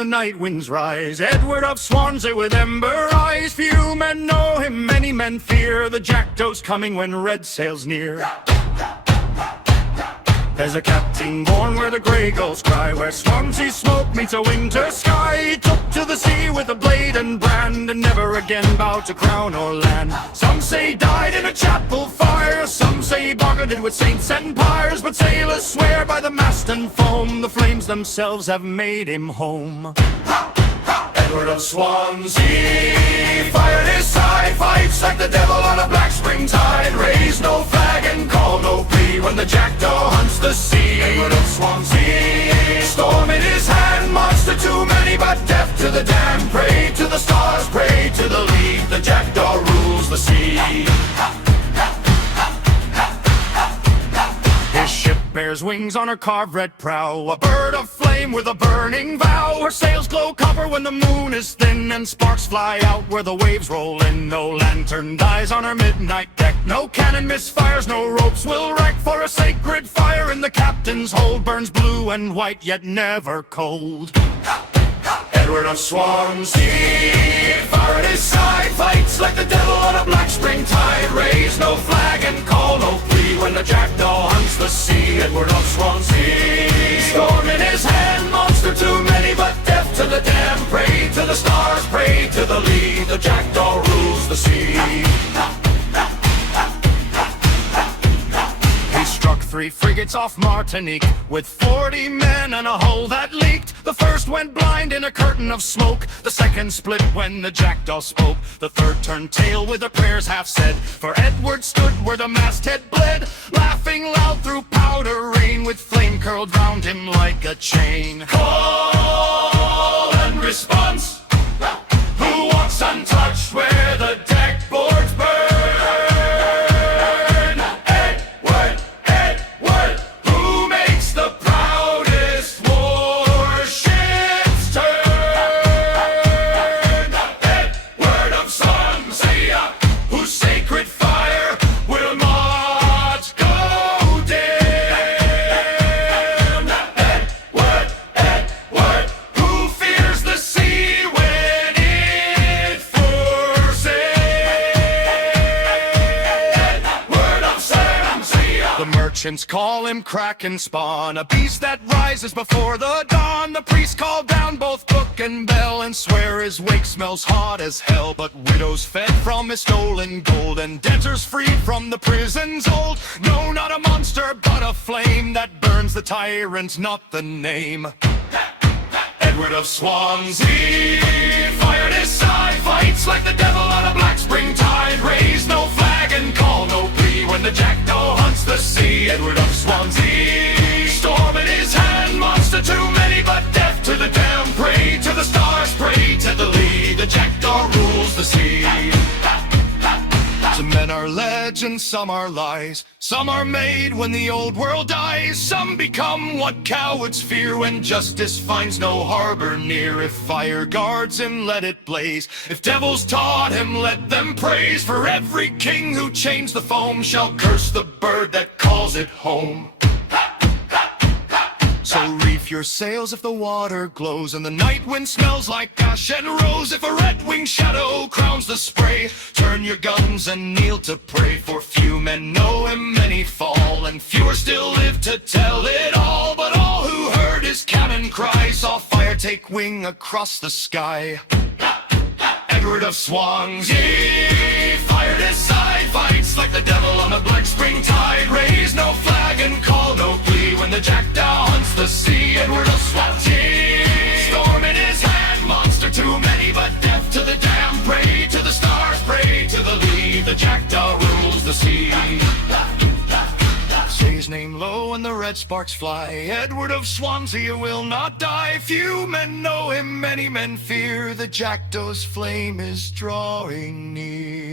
the night winds rise. Edward of Swansea with ember eyes. Few men know him, many men fear the Jackdaw's coming when red sails near. There's a captain born where the grey gulls cry, where Swansea smoke meets a winter sky. He took to the sea with a blade and brand, and never again bowed to crown or land. Some say he died in a chapel fire, some say he bargained with saints and pyres, but sailors swear by the mast and foam, the flames themselves have made him home. Edward of Swansea fired his side, fights like the devil on a black spring tide. Raise no flag and call no plea when the Jackdaw hunts the sea. Edward of Swansea, storm in his hand, monster too many but deaf to the damned. Pray to the stars, pray to the lead, the Jackdaw rules the sea. His ship bears wings on her carved red prow, a bird of flame with a burning vow. Her sails glow copper when the moon is thin, and sparks fly out where the waves roll in. No lantern dies on her midnight deck, no cannon misfires, no ropes will wreck. For a sacred fire in the captain's hold burns blue and white, yet never cold. Edward of Swansea, fire at his side, fights like the devil on a black spring tide. Raise no flag and call no plea when the Jackdaw hunts the sea. Edward of Swansea, storm in his hand, monster too many but deaf to the damned. Pray to the stars, pray to the lead, the Jackdaw rules the sea. He struck 3 frigates off Martinique with 40 men and a hull that leaked. The first went blind in a curtain of smoke, the second split when the Jackdaw spoke. The third turned tail with the prayers half said, for Edward stood where the masthead bled, laughing loud through powder rain, with flame curled round him like a chain. Call and response, who walks untouched where the deck boards burn? Merchants call him Kraken Spawn, a beast that rises before the dawn. The priests call down both book and bell, and swear his wake smells hot as hell. But widows fed from his stolen gold, and debtors freed from the prisons old. No, not a monster, but a flame that burns the tyrant, not the name. Edward of Swansea fired his side, fights like the devil on a black spring tide. Raise no flag and call no plea when the Jackdaw hunts the sea. Edward of Swansea, storm in his hand, monster too many but deaf to the damned. Pray to the stars, pray to the lead, the Jackdaw rules the sea. Some men are legends, some are lies, some are made when the old world dies. Some become what cowards fear when justice finds no harbor near. If fire guards him, let it blaze, if devils taught him, let them praise. For every king who chains the foam shall curse the bird that calls it home. So reef your sails if the water glows, and the night wind smells like ash and rose. If a red-winged shadow crowns the spray, turn your guns and kneel to pray. For few men know him, many fall, and fewer still live to tell it all. But all who heard his cannon cry saw fire take wing across the sky. Edward of Swansea fired his side, fights like the devil on a black spring tide. Raise no flag and call no plea when the Jackdaw hunts the sea. Edward of Swansea, storm in his hand, monster too many but deaf to the damned. Pray to the stars, pray to the lead, the Jackdaw rules the sea. Say his name low and the red sparks fly, Edward of Swansea will not die. Few men know him, many men fear, the Jackdaw's flame is drawing near.